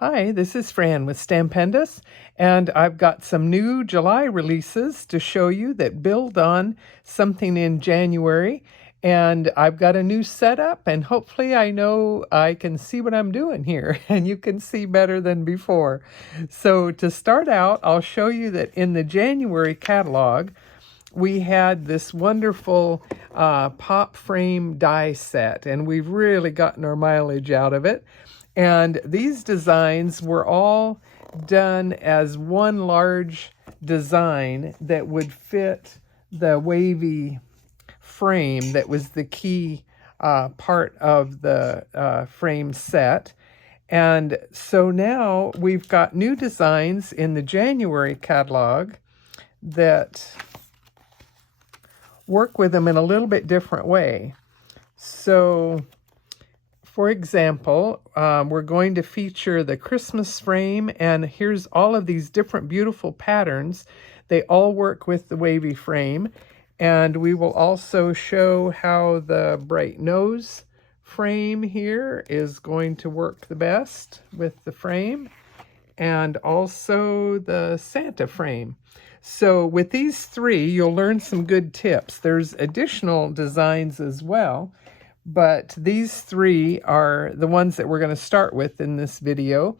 Hi, this is Fran with Stampendous, and I've got some new July releases to show you that build on something in January. And I've got a new setup, and hopefully, I know I can see what I'm doing here, and you can see better than before. So, to start out, I'll show you that in the January catalog, we had this wonderful pop frame die set, and we've really gotten our mileage out of it. And these designs were all done as one large design that would fit the wavy frame that was the key part of the frame set. And so now we've got new designs in the January catalog that work with them in a little bit different way. So, for example, we're going to feature the Christmas frame, and here's all of these different beautiful patterns. They all work with the wavy frame, and we will also show how the bright nose frame here is going to work the best with the frame, and also the Santa frame. So with these three, you'll learn some good tips. There's additional designs as well, but these three are the ones that we're going to start with in this video.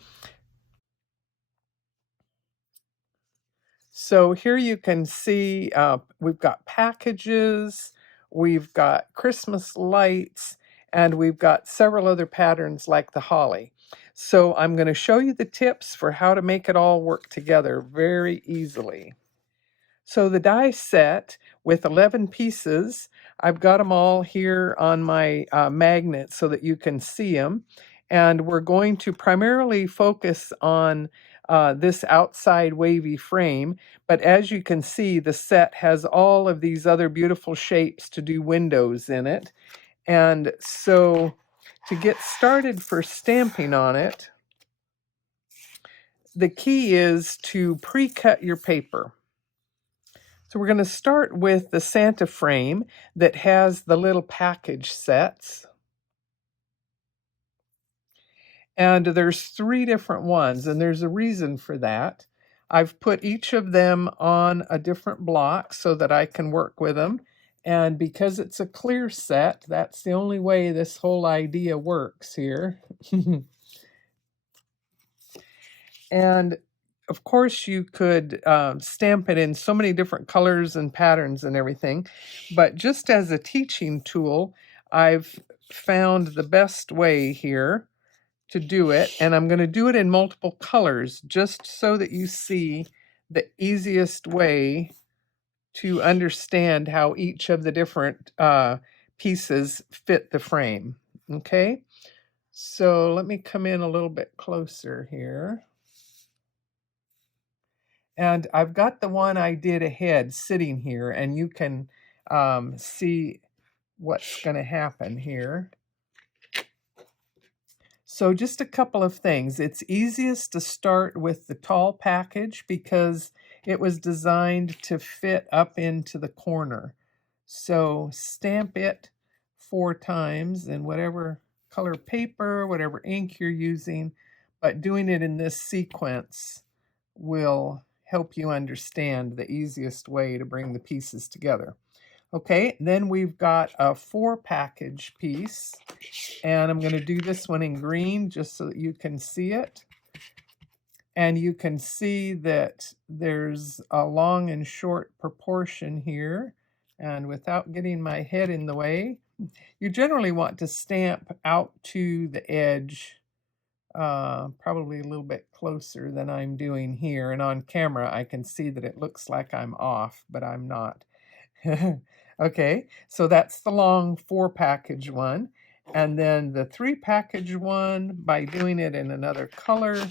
So here you can see we've got packages, we've got Christmas lights, and we've got several other patterns like the holly. So I'm going to show you the tips for how to make it all work together very easily. So the die set with 11 pieces, I've got them all here on my magnet so that you can see them. And we're going to primarily focus on this outside wavy frame. But as you can see, the set has all of these other beautiful shapes to do windows in it. And so to get started for stamping on it, the key is to pre-cut your paper. So we're going to start with the Santa frame that has the little package sets. And there's 3 different ones, and there's a reason for that. I've put each of them on a different block so that I can work with them. And because it's a clear set, that's the only way this whole idea works here. And of course, you could stamp it in so many different colors and patterns and everything. But just as a teaching tool, I've found the best way here to do it. And I'm going to do it in multiple colors just so that you see the easiest way to understand how each of the different pieces fit the frame. Okay, so let me come in a little bit closer here. And I've got the one I did ahead sitting here, and you can see what's going to happen here. So just a couple of things. It's easiest to start with the tall package because it was designed to fit up into the corner. So stamp it 4 times in whatever color paper, whatever ink you're using, but doing it in this sequence will help you understand the easiest way to bring the pieces together. Okay, then we've got a 4 package piece, and I'm going to do this one in green just so that you can see it. And you can see that there's a long and short proportion here. And without getting my head in the way, you generally want to stamp out to the edge, probably a little bit closer than I'm doing here. And on camera, I can see that it looks like I'm off, but I'm not. Okay, so that's the long 4 package one. And then the 3 package one, by doing it in another color,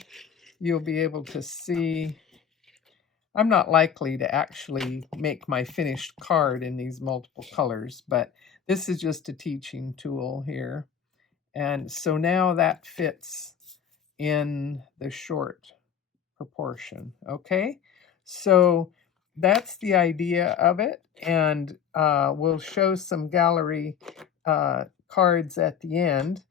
you'll be able to see. I'm not likely to actually make my finished card in these multiple colors, but this is just a teaching tool here. And so now that fits in the short proportion. Okay, so that's the idea of it, and we'll show some gallery cards at the end.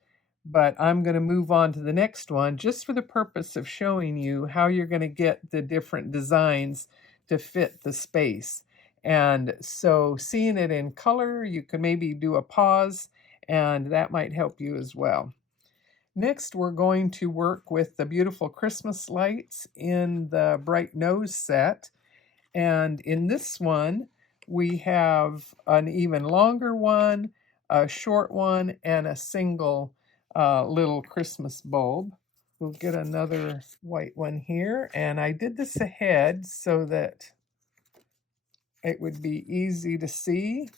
but I'm going to move on to the next one just for the purpose of showing you how you're going to get the different designs to fit the space. And so seeing it in color, you can maybe do a pause, and that might help you as well. Next, we're going to work with the beautiful Christmas lights in the Bright Nose set. And in this one, we have an even longer one, a short one, and a single little Christmas bulb. We'll get another white one here. And I did this ahead so that it would be easy to see.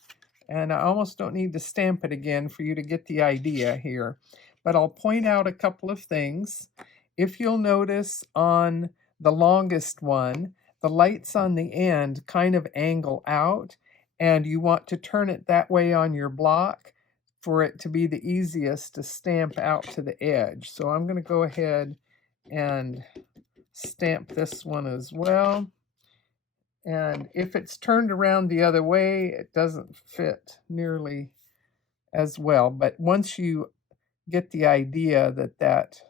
And I almost don't need to stamp it again for you to get the idea here. But I'll point out a couple of things. If you'll notice on the longest one, the lights on the end kind of angle out, and you want to turn it that way on your block for it to be the easiest to stamp out to the edge. So I'm going to go ahead and stamp this one as well. And if it's turned around the other way, it doesn't fit nearly as well. But once you get the idea that that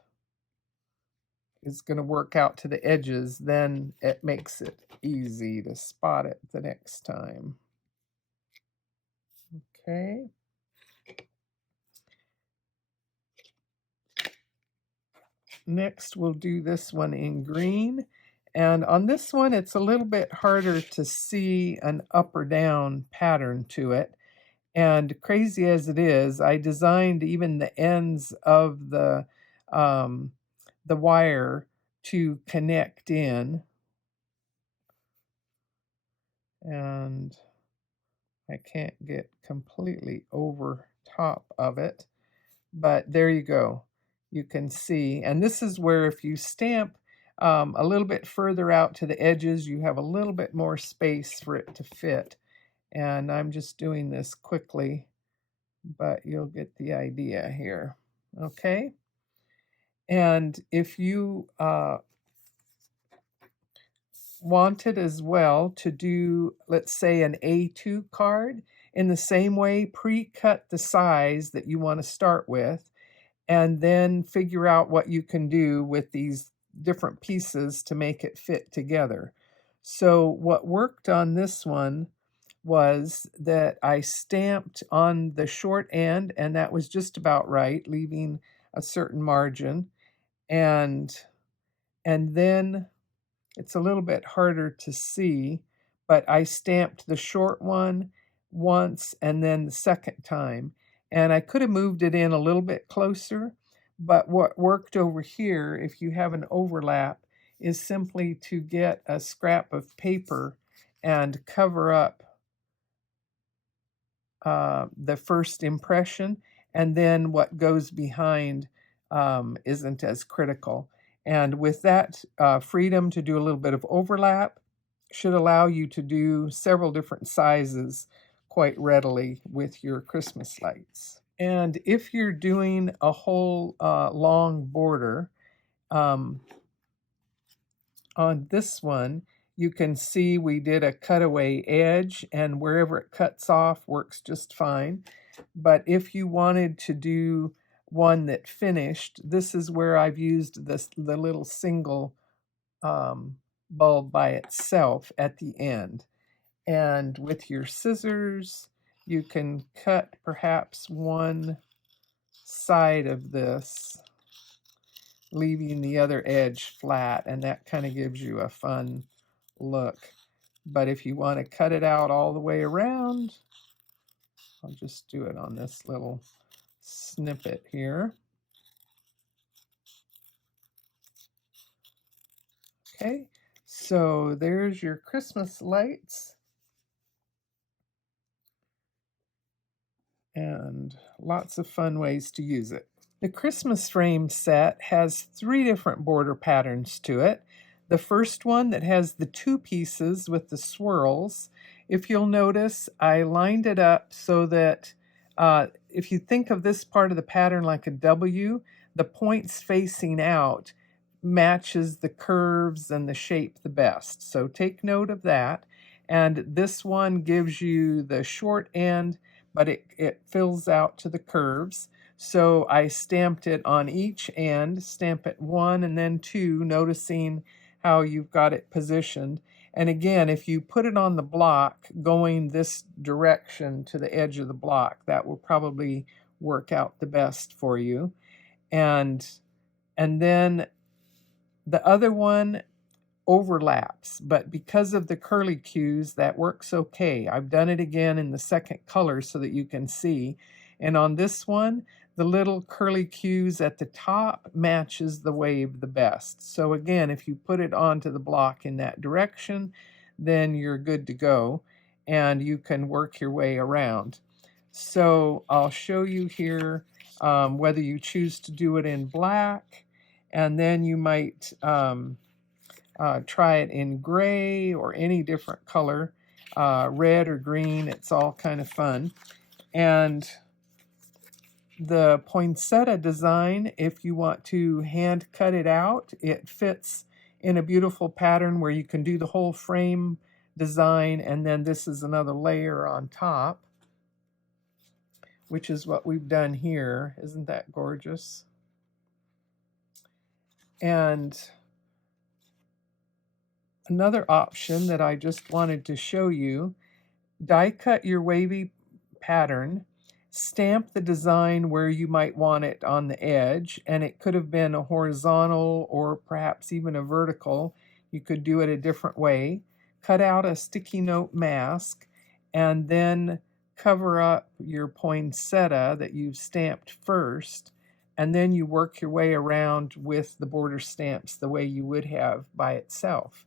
is going to work out to the edges, then it makes it easy to spot it the next time. Okay. Next, we'll do this one in green. And on this one, it's a little bit harder to see an up or down pattern to it. And crazy as it is, I designed even the ends of the wire to connect in. And I can't get completely over top of it. But there you go. You can see. And this is where if you stamp a little bit further out to the edges, you have a little bit more space for it to fit. And I'm just doing this quickly, but you'll get the idea here. Okay? And if you wanted as well to do, let's say, an A2 card, in the same way, pre-cut the size that you want to start with, and then figure out what you can do with these different pieces to make it fit together. So what worked on this one was that I stamped on the short end, and that was just about right, leaving a certain margin. And then it's a little bit harder to see, but I stamped the short one once and then the second time. And I could have moved it in a little bit closer, but what worked over here, if you have an overlap, is simply to get a scrap of paper and cover up the first impression, and then what goes behind isn't as critical. And with that freedom to do a little bit of overlap should allow you to do several different sizes quite readily with your Christmas lights. And if you're doing a whole long border, on this one, you can see we did a cutaway edge, and wherever it cuts off works just fine. But if you wanted to do one that finished, this is where I've used the little single bulb by itself at the end. And with your scissors, you can cut perhaps one side of this, leaving the other edge flat, and that kind of gives you a fun look. But if you want to cut it out all the way around, I'll just do it on this little snippet here. Okay, so there's your Christmas lights. And lots of fun ways to use it. The Christmas frame set has 3 different border patterns to it. The first one that has the 2 pieces with the swirls, if you'll notice, I lined it up so that if you think of this part of the pattern like a W, the points facing out matches the curves and the shape the best. So take note of that. And this one gives you the short end, but it fills out to the curves. So I stamped it on each end, stamp it 1 and then 2, noticing how you've got it positioned. And again, if you put it on the block going this direction to the edge of the block, that will probably work out the best for you. And then the other one overlaps, but because of the curly cues, that works okay. I've done it again in the second color so that you can see. And on this one, the little curly cues at the top matches the wave the best. So again, if you put it onto the block in that direction, then you're good to go, and you can work your way around. So I'll show you here whether you choose to do it in black, and then you might try it in gray or any different color, red or green. It's all kind of fun. And the poinsettia design, if you want to hand cut it out, it fits in a beautiful pattern where you can do the whole frame design, and then this is another layer on top, which is what we've done here. Isn't that gorgeous? And another option that I just wanted to show you, die cut your wavy pattern, stamp the design where you might want it on the edge, and it could have been a horizontal or perhaps even a vertical. You could do it a different way. Cut out a sticky note mask and then cover up your poinsettia that you've stamped first, and then you work your way around with the border stamps the way you would have by itself.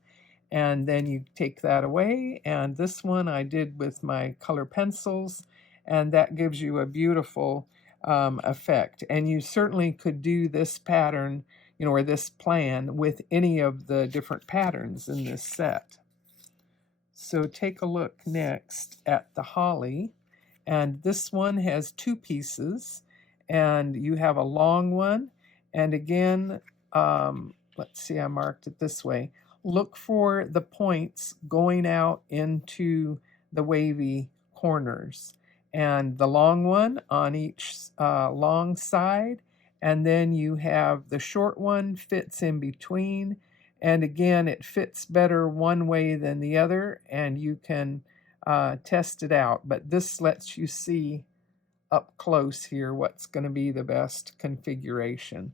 And then you take that away, and this one I did with my color pencils, and that gives you a beautiful effect. And you certainly could do this pattern, or this plan with any of the different patterns in this set. So take a look next at the holly, and this one has 2 pieces, and you have a long one, and again, let's see, I marked it this way. Look for the points going out into the wavy corners, and the long one on each long side, and then you have the short one fits in between, and again it fits better one way than the other, and you can test it out, but this lets you see up close here what's going to be the best configuration.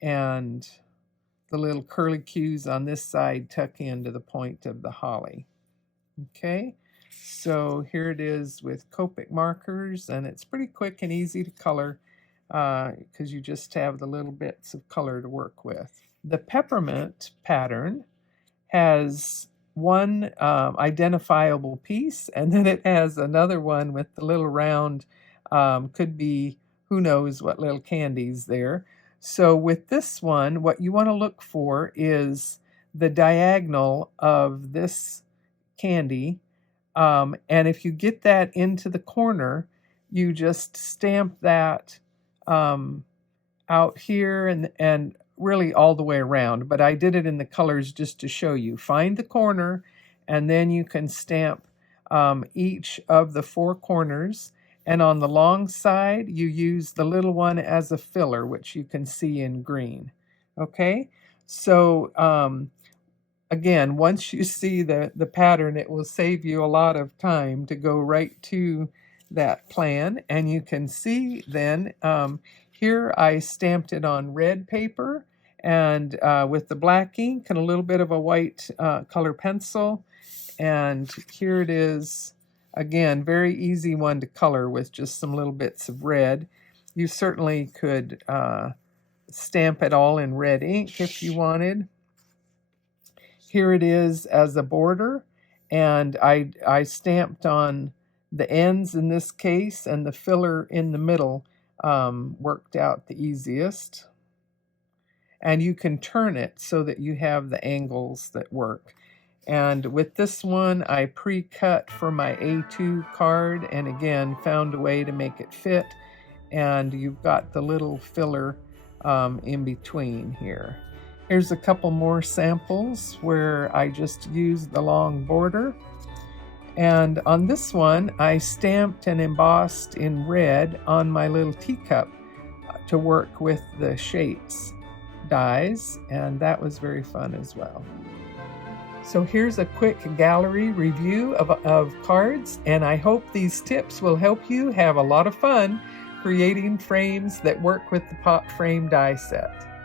And the little curly cues on this side tuck into the point of the holly. Okay, so here it is with Copic markers, and it's pretty quick and easy to color because you just have the little bits of color to work with. The peppermint pattern has one identifiable piece, and then it has another one with the little round, could be who knows what little candies there. So with this one, what you want to look for is the diagonal of this candy, and if you get that into the corner, you just stamp that out here and really all the way around, but I did it in the colors just to show you. Find the corner, and then you can stamp each of the 4 corners, and on the long side you use the little one as a filler, which you can see in green. Okay, so again, once you see the pattern, it will save you a lot of time to go right to that plan, and you can see then here I stamped it on red paper and with the black ink and a little bit of a white color pencil, and here it is. Again, very easy one to color with just some little bits of red. You certainly could stamp it all in red ink if you wanted. Here it is as a border, and I stamped on the ends in this case, and the filler in the middle worked out the easiest. And you can turn it so that you have the angles that work. And with this one, I pre-cut for my A2 card, and again, found a way to make it fit. And you've got the little filler in between here. Here's a couple more samples where I just used the long border. And on this one, I stamped and embossed in red on my little teacup to work with the shapes dies, and that was very fun as well. So here's a quick gallery review of cards, and I hope these tips will help you have a lot of fun creating frames that work with the pop frame die set.